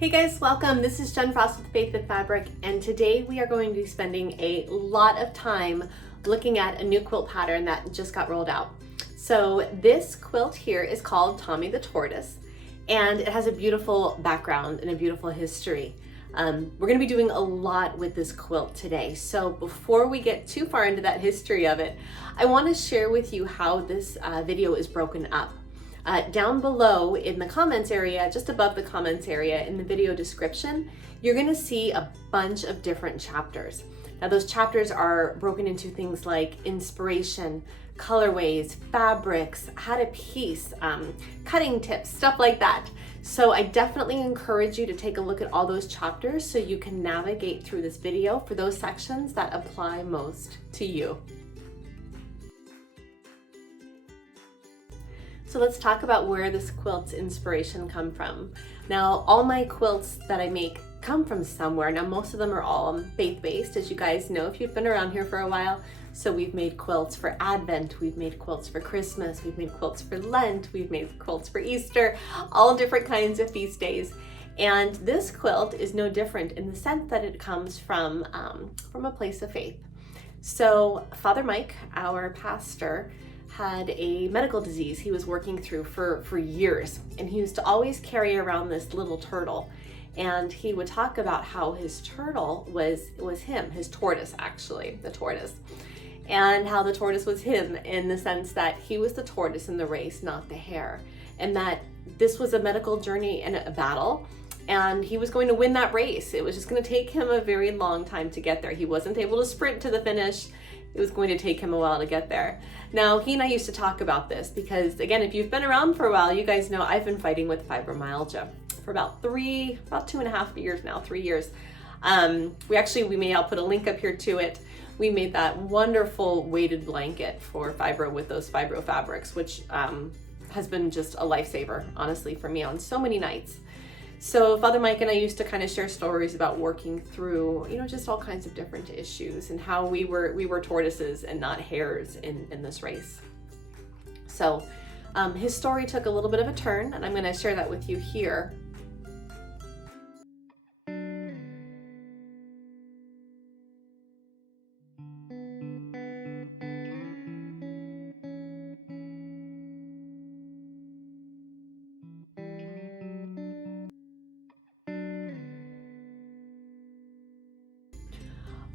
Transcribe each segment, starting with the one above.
Hey guys, welcome. This is Jen Frost with Faith in Fabric, and today we are going to be spending a lot of time looking at a new quilt pattern that just got rolled out. So this quilt here is called Tommy the Tortoise, and it has a beautiful background and a beautiful history. We're going to be doing a lot with this quilt today. So before we get too far into that history of it, I want to share with you how this video is broken up. Down below in the comments area, just above the comments area in the video description, you're going to see a bunch of different chapters. Now those chapters are broken into things like inspiration, colorways, fabrics, how to piece, cutting tips, stuff like that. So I definitely encourage you to take a look at all those chapters so you can navigate through this video for those sections that apply most to you. So let's talk about where this quilt's inspiration come from. Now, all my quilts that I make come from somewhere. Now, most of them are all faith-based, as you guys know if you've been around here for a while. So we've made quilts for Advent, we've made quilts for Christmas, we've made quilts for Lent, we've made quilts for Easter, all different kinds of feast days. And this quilt is no different in the sense that it comes from a place of faith. So Father Mike, our pastor, had a medical disease he was working through for years, and he used to always carry around this little turtle, and he would talk about how his turtle was him, his tortoise, actually, the tortoise, and how the tortoise was him in the sense that he was the tortoise in the race, not the hare, and that this was a medical journey and a battle, and he was going to win that race. It was just going to take him a very long time to get there. He wasn't able to sprint to the finish. It was going to take him a while to get there. Now, he and I used to talk about this because, again, if you've been around for a while, you guys know I've been fighting with fibromyalgia for about 2.5 years now, 3 years. I'll put a link up here to it. We made that wonderful weighted blanket for fibro with those fibro fabrics, which has been just a lifesaver, honestly, for me on so many nights. So Father Mike and I used to kind of share stories about working through, just all kinds of different issues and how we were tortoises and not hares in this race. So his story took a little bit of a turn, and I'm going to share that with you here.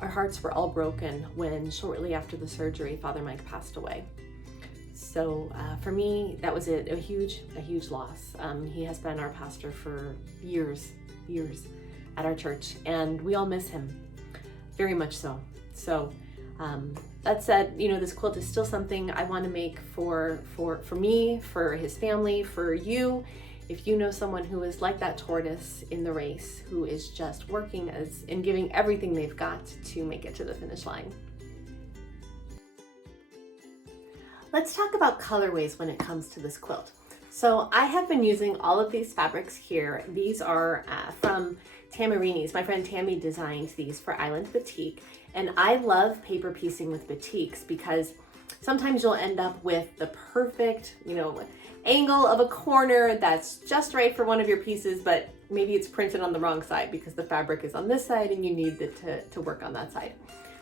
Our hearts were all broken when shortly after the surgery, Father Mike passed away. So for me, that was a huge loss. He has been our pastor for years at our church, and we all miss him very much so. So that said, this quilt is still something I want to make for me, for his family, for you. If you know someone who is like that tortoise in the race, who is just working and giving everything they've got to make it to the finish line. Let's talk about colorways when it comes to this quilt. So I have been using all of these fabrics here. These are from Tamarini's. My friend Tammy designed these for Island Batik, and I love paper piecing with batiks because sometimes you'll end up with the perfect, angle of a corner that's just right for one of your pieces, but maybe it's printed on the wrong side because the fabric is on this side and you need it to work on that side.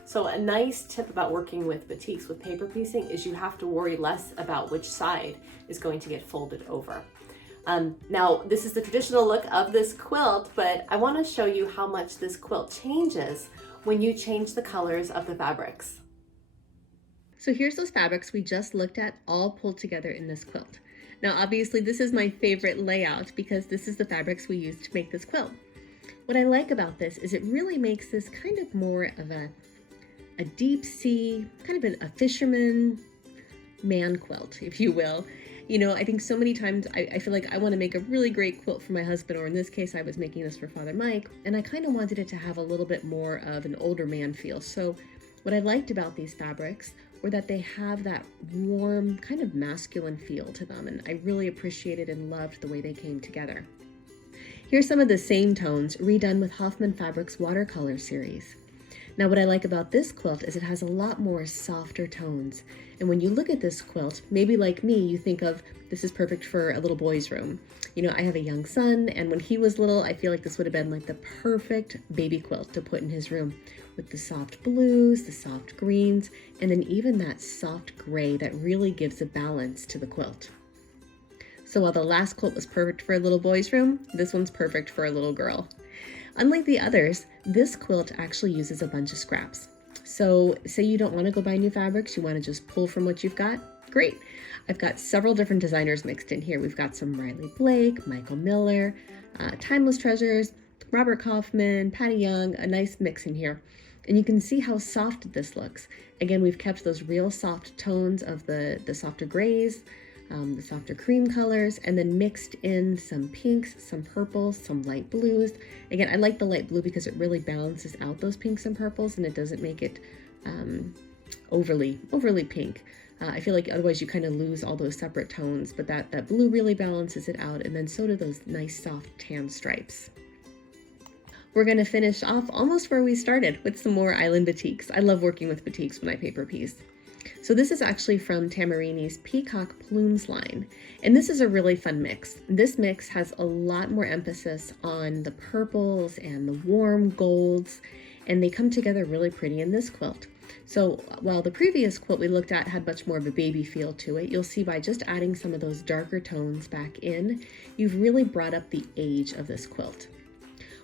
So a nice tip about working with batiks with paper piecing is you have to worry less about which side is going to get folded over. Now, this is the traditional look of this quilt, but I want to show you how much this quilt changes when you change the colors of the fabrics. So here's those fabrics we just looked at all pulled together in this quilt. Now, obviously, this is my favorite layout because this is the fabrics we used to make this quilt. What I like about this is it really makes this kind of more of a deep sea, kind of a fisherman man quilt, if you will. I think so many times I feel like I want to make a really great quilt for my husband, or in this case, I was making this for Father Mike, and I kind of wanted it to have a little bit more of an older man feel. So what I liked about these fabrics were that they have that warm, kind of masculine feel to them, and I really appreciated and loved the way they came together. Here's some of the same tones redone with Hoffman Fabrics watercolor series. Now what I like about this quilt is it has a lot more softer tones. And when you look at this quilt, maybe like me, you think of this is perfect for a little boy's room. You know, I have a young son, and when he was little, I feel like this would have been like the perfect baby quilt to put in his room, with the soft blues, the soft greens, and then even that soft gray that really gives a balance to the quilt. So while the last quilt was perfect for a little boy's room, this one's perfect for a little girl. Unlike the others, this quilt actually uses a bunch of scraps. So say you don't want to go buy new fabrics, you want to just pull from what you've got, great. I've got several different designers mixed in here. We've got some Riley Blake, Michael Miller, Timeless Treasures, Robert Kaufman, Patty Young, a nice mix in here. And you can see how soft this looks. Again, we've kept those real soft tones of the softer grays, the softer cream colors, and then mixed in some pinks, some purples, some light blues. Again, I like the light blue because it really balances out those pinks and purples, and it doesn't make it overly pink. I feel like otherwise you kind of lose all those separate tones, but that blue really balances it out, and then so do those nice soft tan stripes. We're going to finish off almost where we started with some more island batiks. I love working with batiks when I paper piece. So this is actually from Tamarini's Peacock Plumes line, and this is a really fun mix. This mix has a lot more emphasis on the purples and the warm golds, and they come together really pretty in this quilt. So while the previous quilt we looked at had much more of a baby feel to it, you'll see by just adding some of those darker tones back in, you've really brought up the age of this quilt.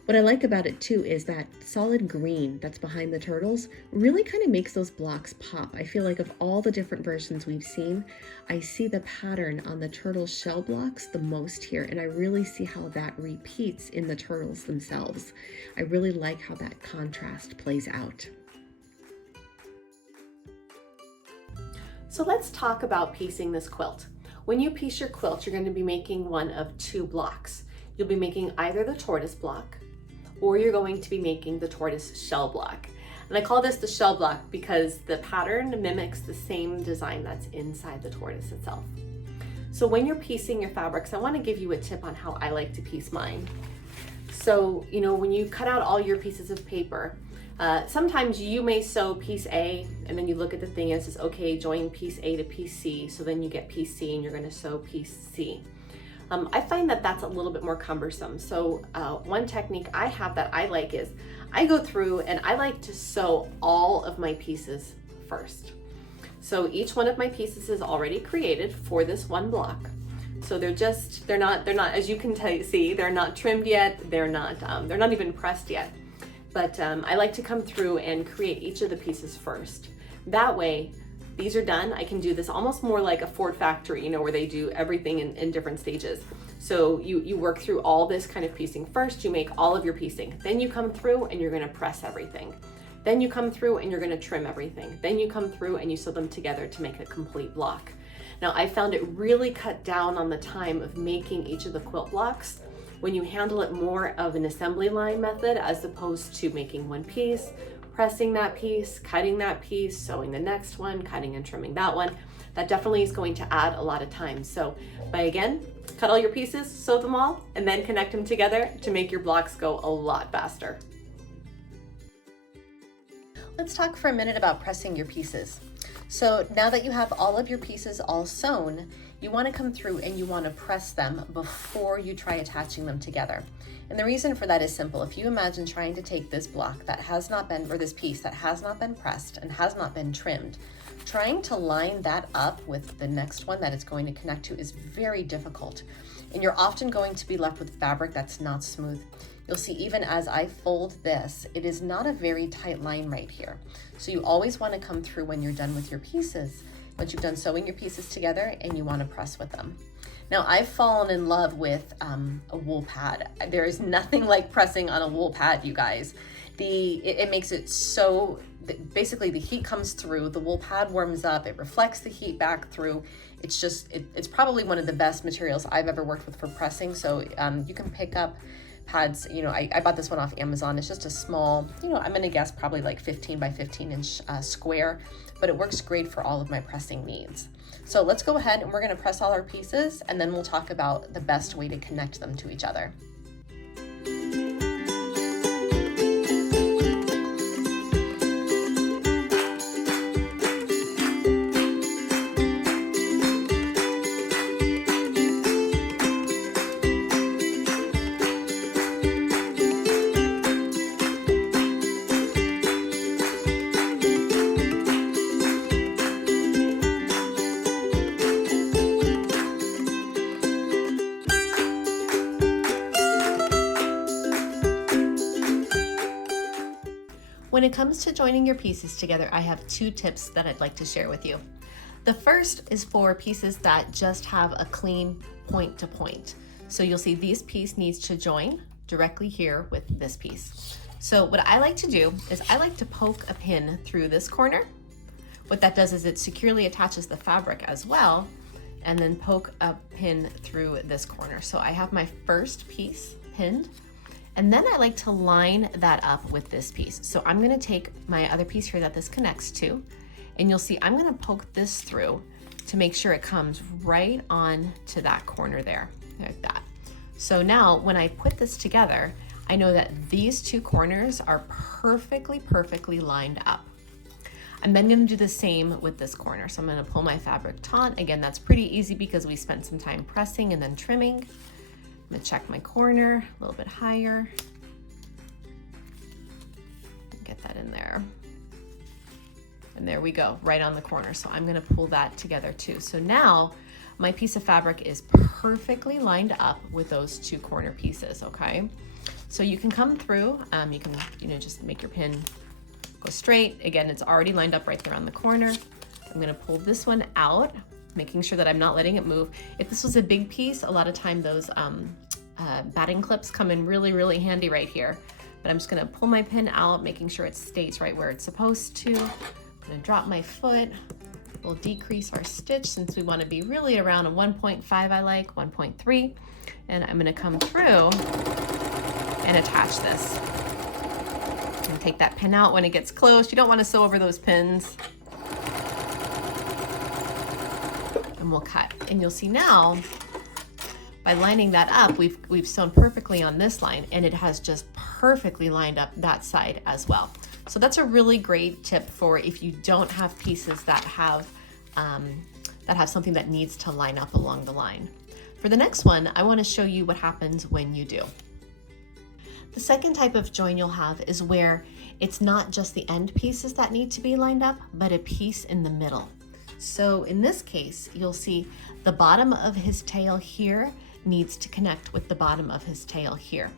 What I like about it too is that solid green that's behind the turtles really kind of makes those blocks pop. I feel like of all the different versions we've seen, I see the pattern on the turtle shell blocks the most here, and I really see how that repeats in the turtles themselves. I really like how that contrast plays out. So let's talk about piecing this quilt. When you piece your quilt, you're going to be making one of two blocks. You'll be making either the tortoise block, or you're going to be making the tortoise shell block. And I call this the shell block because the pattern mimics the same design that's inside the tortoise itself. So when you're piecing your fabrics, I want to give you a tip on how I like to piece mine. So, you know, when you cut out all your pieces of paper, sometimes you may sew piece A and then you look at the thing and it says, okay, join piece A to piece C. So then you get piece C and you're going to sew piece C. I find that that's a little bit more cumbersome. So one technique I have that I like is I go through and I like to sew all of my pieces first. So each one of my pieces is already created for this one block. So they're not, as you can see, they're not trimmed yet. They're not even pressed yet. But I like to come through and create each of the pieces first. That way, these are done. I can do this almost more like a Ford factory, you know, where they do everything in different stages. So you work through all this kind of piecing first, you make all of your piecing. Then you come through and you're gonna press everything. Then you come through and you're gonna trim everything. Then you come through and you sew them together to make a complete block. Now I found it really cut down on the time of making each of the quilt blocks when you handle it more of an assembly line method as opposed to making one piece, pressing that piece, cutting that piece, sewing the next one, cutting and trimming that one. That definitely is going to add a lot of time. So by again, cut all your pieces, sew them all, and then connect them together to make your blocks go a lot faster. Let's talk for a minute about pressing your pieces. So now that you have all of your pieces all sewn, you want to come through and you want to press them before you try attaching them together. And the reason for that is simple. If you imagine trying to take this block that has not been, or this piece that has not been pressed and has not been trimmed, trying to line that up with the next one that it's going to connect to is very difficult. And you're often going to be left with fabric that's not smooth. You'll see even as I fold this, it is not a very tight line right here. So you always want to come through when you're done with your pieces, once you've done sewing your pieces together, and you want to press with them. Now I've fallen in love with a wool pad. There is nothing like pressing on a wool pad, you guys. It makes it so, basically the heat comes through, the wool pad warms up, it reflects the heat back through. It's just, it's probably one of the best materials I've ever worked with for pressing. So you can pick up pads, you know, I bought this one off Amazon. It's just a small, you know, I'm gonna guess probably like 15 by 15 inch square, but it works great for all of my pressing needs. So let's go ahead and we're gonna press all our pieces and then we'll talk about the best way to connect them to each other. When it comes to joining your pieces together, I have 2 tips that I'd like to share with you. The first is for pieces that just have a clean point to point. So you'll see this piece needs to join directly here with this piece. So what I like to do is I like to poke a pin through this corner. What that does is it securely attaches the fabric as well, and then poke a pin through this corner. So I have my first piece pinned, and then I like to line that up with this piece. So I'm gonna take my other piece here that this connects to, and you'll see I'm gonna poke this through to make sure it comes right on to that corner there, like that. So now when I put this together, I know that these 2 corners are perfectly lined up. I'm then gonna do the same with this corner. So I'm gonna pull my fabric taut. Again, that's pretty easy because we spent some time pressing and then trimming. I'm gonna check my corner a little bit higher. Get that in there. And there we go, right on the corner. So I'm gonna pull that together too. So now my piece of fabric is perfectly lined up with those 2 corner pieces, okay? So you can come through, you can just make your pin go straight. Again, it's already lined up right there on the corner. I'm gonna pull this one out, making sure that I'm not letting it move. If this was a big piece, a lot of time those batting clips come in really handy right here. But I'm just gonna pull my pin out, making sure it stays right where it's supposed to. I'm gonna drop my foot. We'll decrease our stitch since we wanna be really around a 1.5 I like, 1.3. And I'm gonna come through and attach this. And take that pin out when it gets close. You don't wanna sew over those pins. And we'll cut. And you'll see now, by lining that up, we've sewn perfectly on this line, and it has just perfectly lined up that side as well. So that's a really great tip for if you don't have pieces that have something that needs to line up along the line. For the next one, I want to show you what happens when you do. The second type of join you'll have is where it's not just the end pieces that need to be lined up, but a piece in the middle. So in this case, you'll see the bottom of his tail here needs to connect with the bottom of his tail here.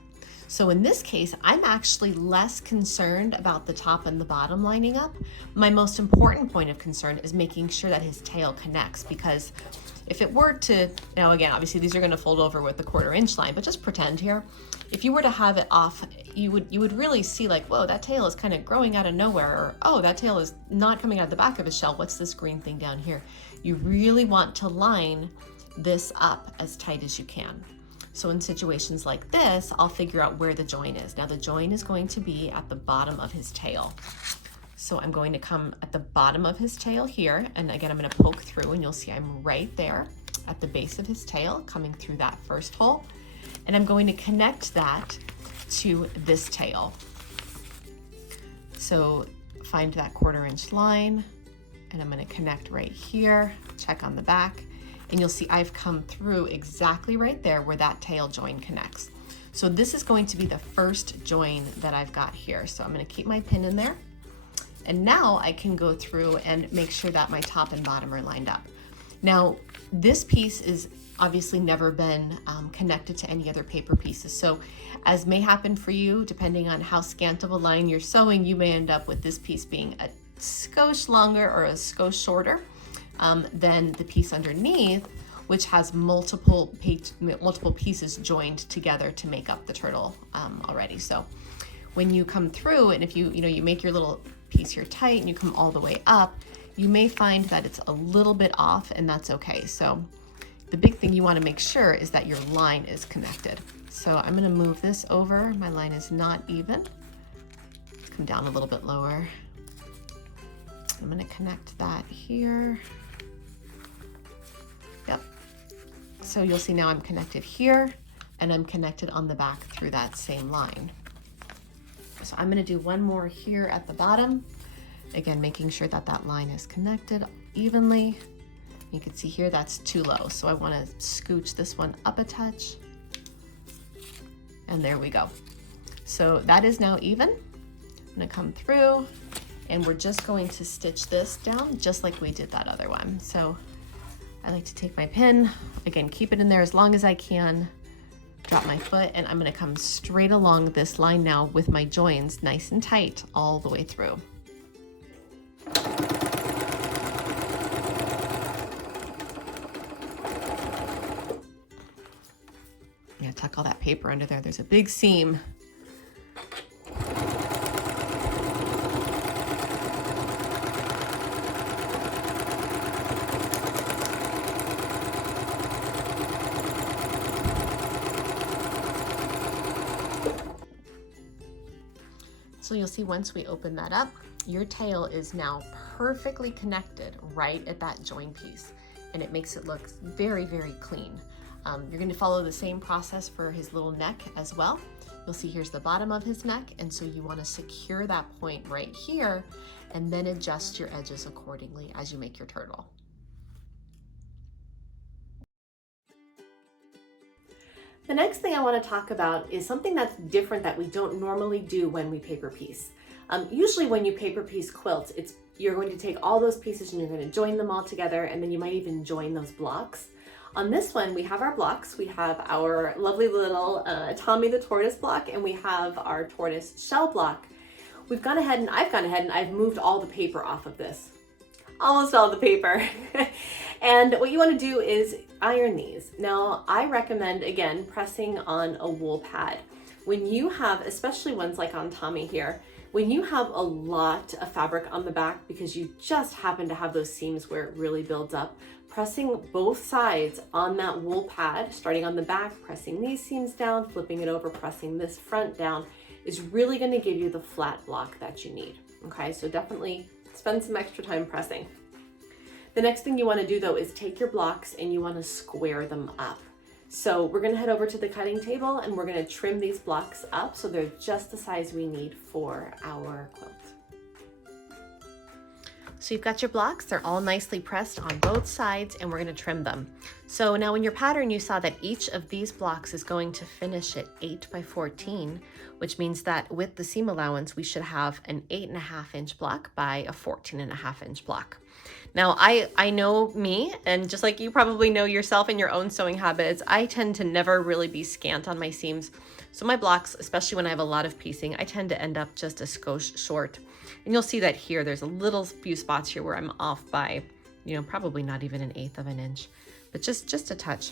So in this case, I'm actually less concerned about the top and the bottom lining up. My most important point of concern is making sure that his tail connects, because if it were to, now again, obviously these are gonna fold over with the 1/4 inch line, but just pretend here, if you were to have it off, you would really see like, whoa, that tail is kind of growing out of nowhere, or oh, that tail is not coming out of the back of his shell. What's this green thing down here? You really want to line this up as tight as you can. So in situations like this, I'll figure out where the join is. Now the join is going to be at the bottom of his tail. So I'm going to come at the bottom of his tail here, and again, I'm gonna poke through, and you'll see I'm right there at the base of his tail, coming through that first hole. And I'm going to connect that to this tail. So find that 1/4 inch line, and I'm gonna connect right here, check on the back, and you'll see I've come through exactly right there where that tail join connects. So this is going to be the first join that I've got here. So I'm gonna keep my pin in there, and now I can go through and make sure that my top and bottom are lined up. Now, this piece is obviously never been connected to any other paper pieces. So as may happen for you, depending on how scant of a line you're sewing, you may end up with this piece being a skosh longer or a skosh shorter than the piece underneath, which has multiple pieces joined together to make up the turtle already. So when you come through, and if you make your little piece here tight and you come all the way up, you may find that it's a little bit off, and that's okay. So the big thing you want to make sure is that your line is connected. So I'm going to move this over. My line is not even. Let's come down a little bit lower. I'm going to connect that here. Yep. So you'll see now I'm connected here, and I'm connected on the back through that same line. So I'm going to do one more here at the bottom. Again, making sure that that line is connected evenly. You can see here that's too low, so I want to scooch this one up a touch. And there we go. So that is now even. I'm going to come through, and we're just going to stitch this down just like we did that other one. So I like to take my pin, again, keep it in there as long as I can, drop my foot, and I'm gonna come straight along this line now with my joins nice and tight all the way through. Yeah, tuck all that paper under there. There's a big seam. So you'll see once we open that up, your tail is now perfectly connected right at that join piece, and it makes it look very, very clean. You're going to follow the same process for his little neck as well. You'll see here's the bottom of his neck, and so you want to secure that point right here and then adjust your edges accordingly as you make your turtle. The next thing I want to talk about is something that's different that we don't normally do when we paper piece. Usually when you paper piece quilts, you're going to take all those pieces and you're going to join them all together, and then you might even join those blocks. On this one, we have our blocks. We have our lovely little Tommy the Tortoise block, and we have our Tortoise shell block. I've gone ahead and I've moved all the paper off of this. Almost all the paper. And what you want to do is iron these. Now, I recommend, again, pressing on a wool pad. When you have, especially ones like on Tommy here, when you have a lot of fabric on the back because you just happen to have those seams where it really builds up, pressing both sides on that wool pad, starting on the back, pressing these seams down, flipping it over, pressing this front down, is really going to give you the flat block that you need. Okay, so definitely spend some extra time pressing. The next thing you want to do though is take your blocks and you want to square them up. So we're going to head over to the cutting table and we're going to trim these blocks up so they're just the size we need for our quilt. So you've got your blocks, they're all nicely pressed on both sides, and we're going to trim them. So now in your pattern you saw that each of these blocks is going to finish at 8 by 14, which means that with the seam allowance we should have an 8.5 inch block by a 14.5 inch block. Now I know me, and just like you probably know yourself and your own sewing habits, I tend to never really be scant on my seams. So my blocks, especially when I have a lot of piecing, I tend to end up just a skosh short. And you'll see that here, there's a little few spots here where I'm off by, probably not even an 1/8 of an inch, but just a touch.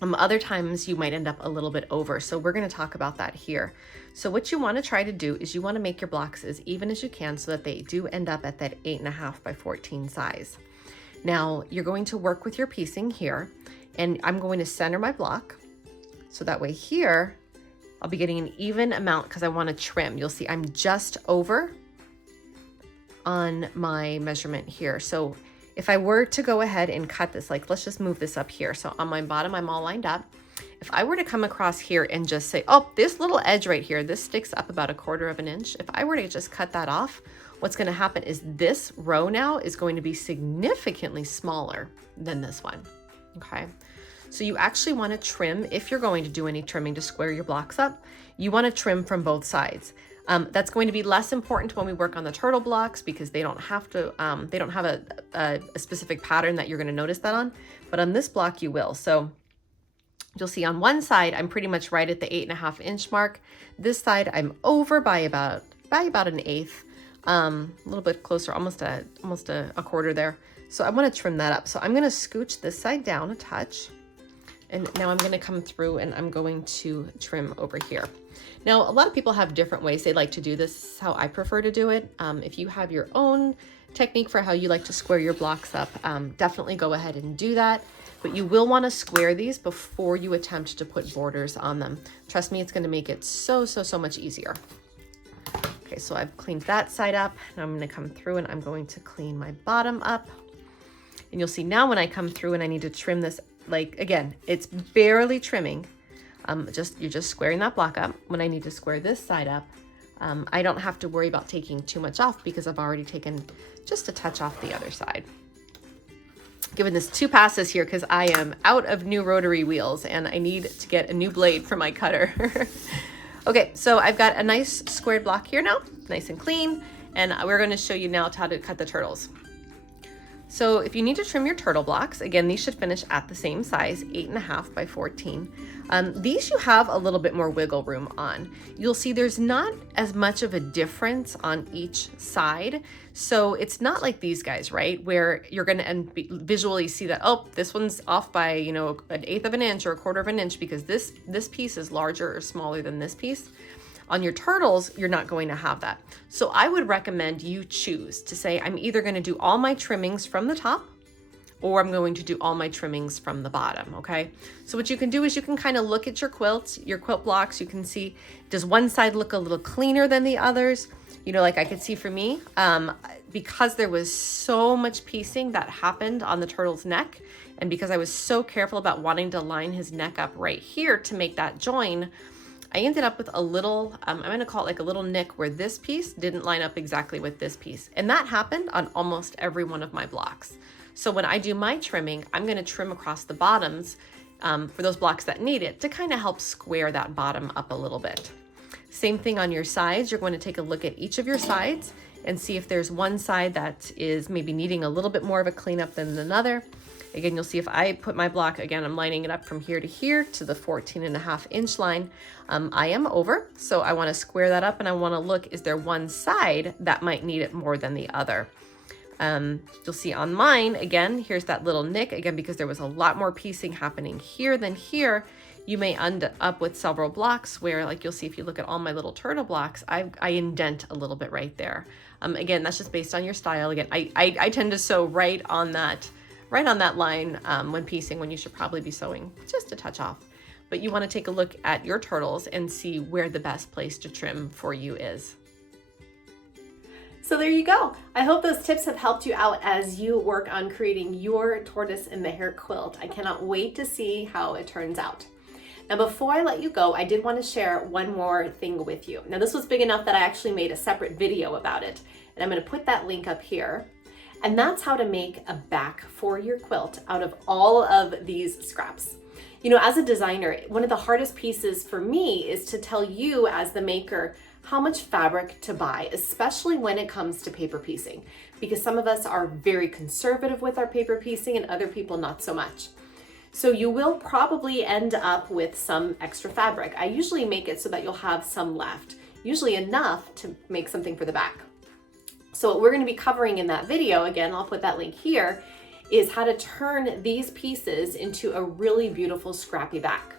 Other times you might end up a little bit over. So we're going to talk about that here. So what you want to try to do is you want to make your blocks as even as you can so that they do end up at that 8.5 by 14 size. Now you're going to work with your piecing here, and I'm going to center my block. So that way here, I'll be getting an even amount because I want to trim. You'll see I'm just over on my measurement here. So if I were to go ahead and cut this, like let's just move this up here. So on my bottom, I'm all lined up. If I were to come across here and just say, oh, this little edge right here, this sticks up about 1/4 of an inch. If I were to just cut that off, what's going to happen is this row now is going to be significantly smaller than this one. Okay. So you actually want to trim, if you're going to do any trimming to square your blocks up, you want to trim from both sides. That's going to be less important when we work on the turtle blocks because they don't have to, they don't have a specific pattern that you're going to notice that on, but on this block you will. So you'll see on one side, I'm pretty much right at the 8.5 inch mark. This side I'm over by about an 1/8, a little bit closer, almost a 1/4 there. So I want to trim that up. So I'm going to scooch this side down a touch. And now I'm going to come through and I'm going to trim over here. Now, a lot of people have different ways they like to do this. This is how I prefer to do it. If you have your own technique for how you like to square your blocks up, definitely go ahead and do that. But you will want to square these before you attempt to put borders on them. Trust me, it's going to make it so much easier. Okay, so I've cleaned that side up. Now I'm going to come through and I'm going to clean my bottom up. And you'll see now when I come through and I need to trim this, like again, it's barely trimming. You're just squaring that block up. When I need to square this side up, I don't have to worry about taking too much off because I've already taken just a touch off the other side. Giving this 2 passes here because I am out of new rotary wheels and I need to get a new blade for my cutter. Okay, so I've got a nice squared block here now, nice and clean, and we're going to show you now how to cut the turtles. So if you need to trim your turtle blocks, again, these should finish at the same size, 8.5 by 14. These you have a little bit more wiggle room on. You'll see there's not as much of a difference on each side. So it's not like these guys, right? Where you're gonna visually see that, oh, this one's off by, you know, 1/8 of an inch or 1/4 of an inch because this piece is larger or smaller than this piece. On your turtles, you're not going to have that. So I would recommend you choose to say, I'm either gonna do all my trimmings from the top or I'm going to do all my trimmings from the bottom, okay? So what you can do is you can kind of look at your quilts, your quilt blocks. You can see, does one side look a little cleaner than the others? You know, like I could see for me, because there was so much piecing that happened on the turtle's neck, and because I was so careful about wanting to line his neck up right here to make that join, I ended up with a little, I'm gonna call it like a little nick where this piece didn't line up exactly with this piece. And that happened on almost every one of my blocks. So when I do my trimming, I'm gonna trim across the bottoms for those blocks that need it to kind of help square that bottom up a little bit. Same thing on your sides. You're going to take a look at each of your sides and see if there's one side that is maybe needing a little bit more of a cleanup than another. Again, you'll see if I put my block, again, I'm lining it up from here to the 14.5 inch line. I am over, so I wanna square that up and I wanna look, is there one side that might need it more than the other? You'll see on mine, again, here's that little nick, again, because there was a lot more piecing happening here than here. You may end up with several blocks where, like you'll see if you look at all my little turtle blocks, I indent a little bit right there. Again, that's just based on your style. Again, I tend to sew right on that line when piecing, when you should probably be sewing just a touch off. But you want to take a look at your turtles and see where the best place to trim for you is. So there you go. I hope those tips have helped you out as you work on creating your tortoise in the hair quilt. I cannot wait to see how it turns out. Now, before I let you go, I did want to share one more thing with you. Now, this was big enough that I actually made a separate video about it, and I'm going to put that link up here. And that's how to make a back for your quilt out of all of these scraps. You know, as a designer, one of the hardest pieces for me is to tell you as the maker how much fabric to buy, especially when it comes to paper piecing, because some of us are very conservative with our paper piecing and other people not so much. So you will probably end up with some extra fabric. I usually make it so that you'll have some left, usually enough to make something for the back. So what we're going to be covering in that video, again, I'll put that link here, is how to turn these pieces into a really beautiful scrappy back.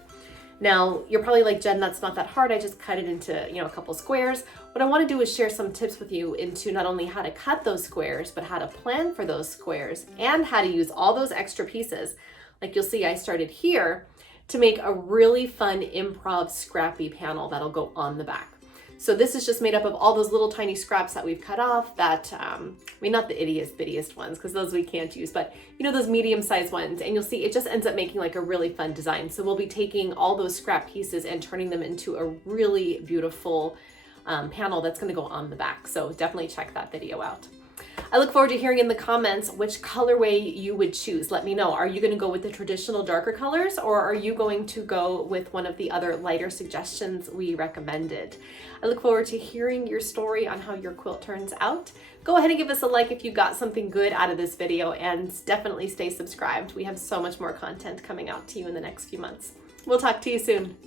Now, you're probably like, Jen, that's not that hard. I just cut it into, you know, a couple squares. What I want to do is share some tips with you into not only how to cut those squares, but how to plan for those squares and how to use all those extra pieces. Like you'll see, I started here to make a really fun improv scrappy panel that'll go on the back. So this is just made up of all those little tiny scraps that we've cut off that, I mean, not the ittiest bittiest ones, because those we can't use, but you know, those medium-sized ones, and you'll see it just ends up making like a really fun design. So we'll be taking all those scrap pieces and turning them into a really beautiful panel that's gonna go on the back. So definitely check that video out. I look forward to hearing in the comments which colorway you would choose. Let me know. Are you going to go with the traditional darker colors, or are you going to go with one of the other lighter suggestions we recommended? I look forward to hearing your story on how your quilt turns out. Go ahead and give us a like if you got something good out of this video, and definitely stay subscribed. We have so much more content coming out to you in the next few months. We'll talk to you soon.